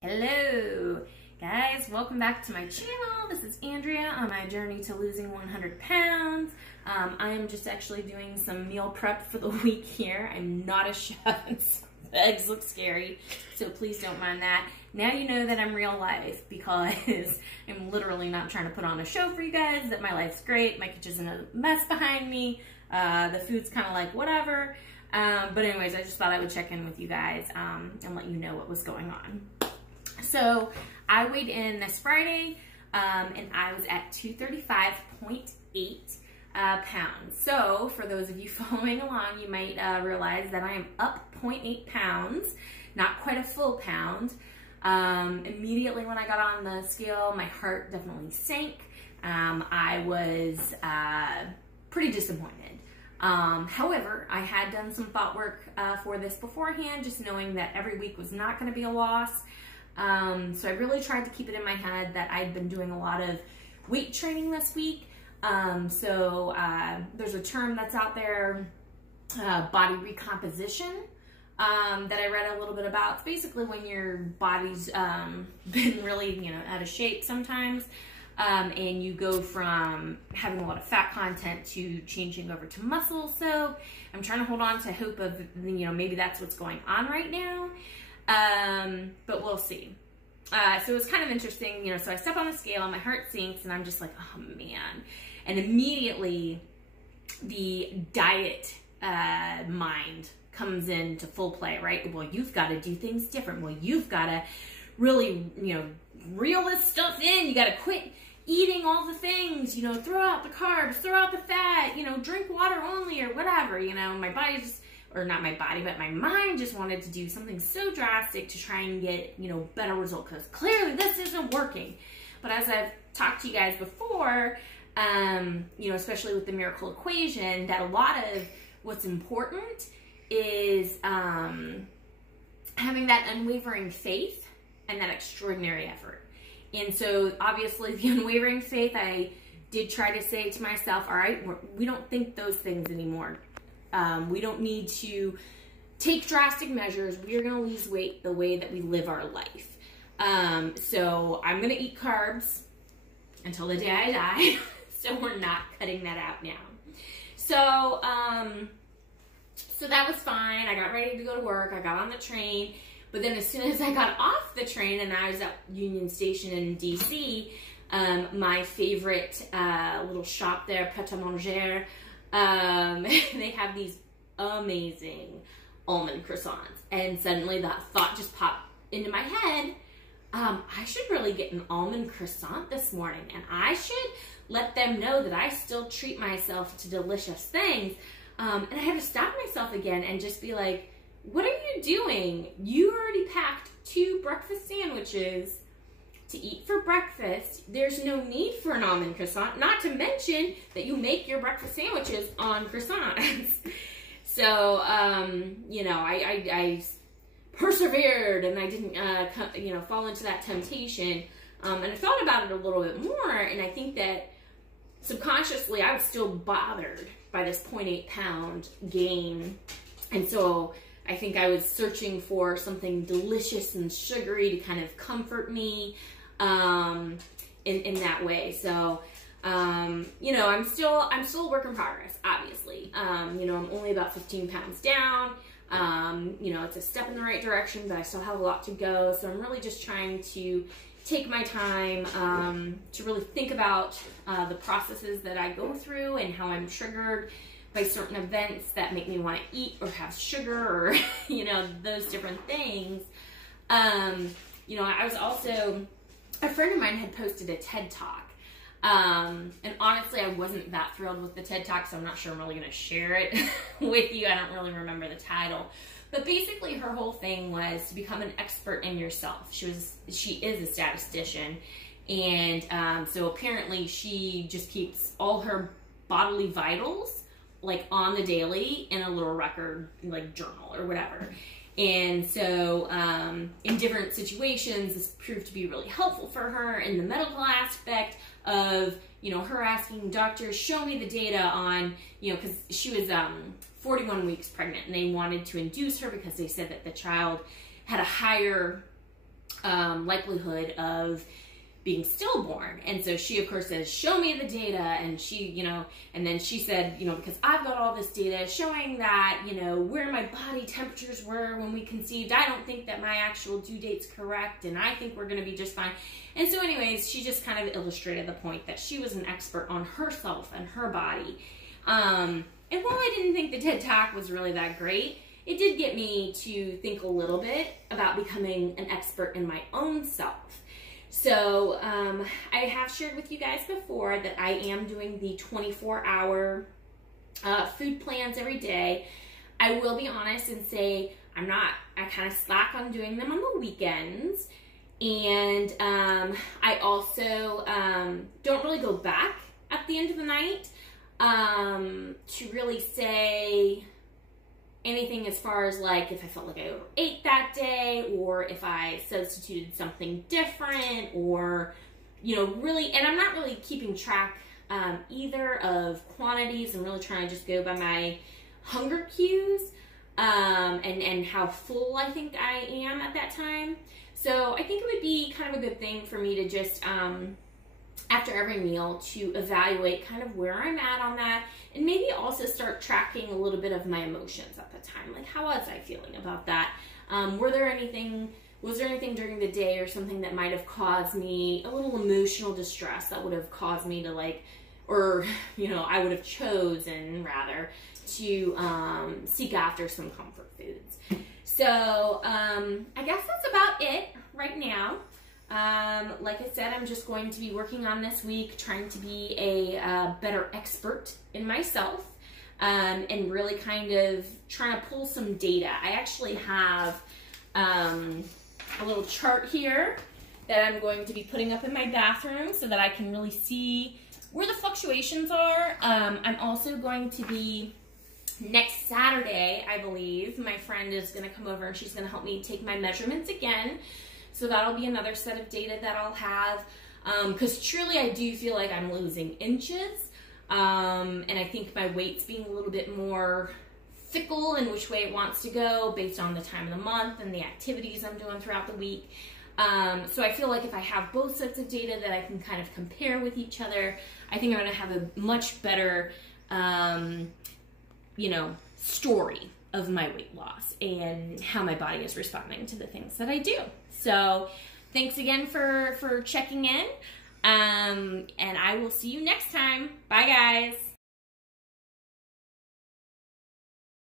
Hello guys, welcome back to my channel. This is Andrea on my journey to losing 100 pounds. I am just actually doing some meal prep for the week here. I'm not a chef and so the eggs look scary, so please don't mind that. Now you know that I'm real life because I'm literally not trying to put on a show for you guys, that my life's great, my kitchen's a mess behind me, the food's kind of like whatever. But anyways, I just thought I would check in with you guys and let you know what was going on. So I weighed in this Friday and I was at 235.8 pounds. So for those of you following along, you might realize that I am up 0.8 pounds, not quite a full pound. Immediately when I got on the scale, my heart definitely sank. I was pretty disappointed. However, I had done some thought work for this beforehand, just knowing that every week was not going to be a loss. So I really tried to keep it in my head that I'd been doing a lot of weight training this week. So there's a term that's out there, body recomposition, that I read a little bit about. It's basically when your body's been really, out of shape sometimes, and you go from having a lot of fat content to changing over to muscle. So I'm trying to hold on to hope of, maybe that's what's going on right now. But we'll see. So it was kind of interesting, so I step on the scale and my heart sinks and I'm just like, oh man. And immediately the diet, mind comes into full play, right? Well, you've got to do things different. Well, you've got to really, reel this stuff in. You got to quit eating all the things, throw out the carbs, throw out the fat, drink water only or whatever, my body just, or not my body, but my mind just wanted to do something so drastic to try and get, better result, because clearly this isn't working. But as I've talked to you guys before, especially with the miracle equation, that a lot of what's important is having that unwavering faith and that extraordinary effort. And so obviously the unwavering faith, I did try to say to myself, all right, we don't think those things anymore. We don't need to take drastic measures. We are going to lose weight the way that we live our life. So I'm going to eat carbs until the day I die. So we're not cutting that out now. So, so that was fine. I got ready to go to work. I got on the train. But then as soon as I got off the train and I was at Union Station in DC, my favorite little shop there, Pret a Manger, they have these amazing almond croissants, and suddenly that thought just popped into my head. I should really get an almond croissant this morning, and I should let them know that I still treat myself to delicious things. And I had to stop myself again and just be like, what are you doing? You already packed 2 breakfast sandwiches to eat for breakfast. There's no need for an almond croissant, not to mention that you make your breakfast sandwiches on croissants. So, I persevered and I didn't, fall into that temptation. And I thought about it a little bit more, and I think that subconsciously I was still bothered by this 0.8 pound gain. And so I think I was searching for something delicious and sugary to kind of comfort me in that way. So, I'm still a work in progress, obviously. I'm only about 15 pounds down. It's a step in the right direction, but I still have a lot to go. So I'm really just trying to take my time to really think about the processes that I go through and how I'm triggered by certain events that make me want to eat or have sugar or, those different things. I was also, a friend of mine had posted a TED Talk. And honestly, I wasn't that thrilled with the TED Talk, so I'm not sure I'm really going to share it with you. I don't really remember the title. But basically, her whole thing was to become an expert in yourself. She is a statistician. And so apparently, she just keeps all her bodily vitals like on the daily in a little record, like journal or whatever. And so in different situations, this proved to be really helpful for her in the medical aspect of, her asking doctors, show me the data on, because she was 41 weeks pregnant and they wanted to induce her because they said that the child had a higher likelihood of being stillborn. And so she of course says, show me the data. And she, you know, and then she said, you know, because I've got all this data showing that, you know, where my body temperatures were when we conceived, I don't think that my actual due date's correct, and I think we're going to be just fine. And so anyways, she just kind of illustrated the point that she was an expert on herself and her body. And while I didn't think the TED Talk was really that great, it did get me to think a little bit about becoming an expert in my own self. So I have shared with you guys before that I am doing the 24-hour food plans every day. I will be honest and say I kind of slack on doing them on the weekends. And I also don't really go back at the end of the night to really say anything as far as like if I felt like I overate that day, or if I substituted something different, or, you know, really, and I'm not really keeping track either of quantities. I'm really trying to just go by my hunger cues and how full I think I am at that time. So I think it would be kind of a good thing for me to just after every meal to evaluate kind of where I'm at on that, and maybe also start tracking a little bit of my emotions at the time. Like, how was I feeling about that? Was there anything during the day or something that might have caused me a little emotional distress that would have caused me to like, or, you know, I would have chosen rather to seek after some comfort foods. So I guess that's about it right now. Like I said, I'm just going to be working on this week, trying to be a better expert in myself, and really kind of trying to pull some data. I actually have a little chart here that I'm going to be putting up in my bathroom so that I can really see where the fluctuations are. I'm also going to be, next Saturday, I believe, my friend is going to come over and she's going to help me take my measurements again. So that'll be another set of data that I'll have, because truly I do feel like I'm losing inches, and I think my weight's being a little bit more fickle in which way it wants to go based on the time of the month and the activities I'm doing throughout the week. So I feel like if I have both sets of data that I can kind of compare with each other, I think I'm going to have a much better, you know, story of my weight loss and how my body is responding to the things that I do. So thanks again for checking in, and I will see you next time. Bye, guys.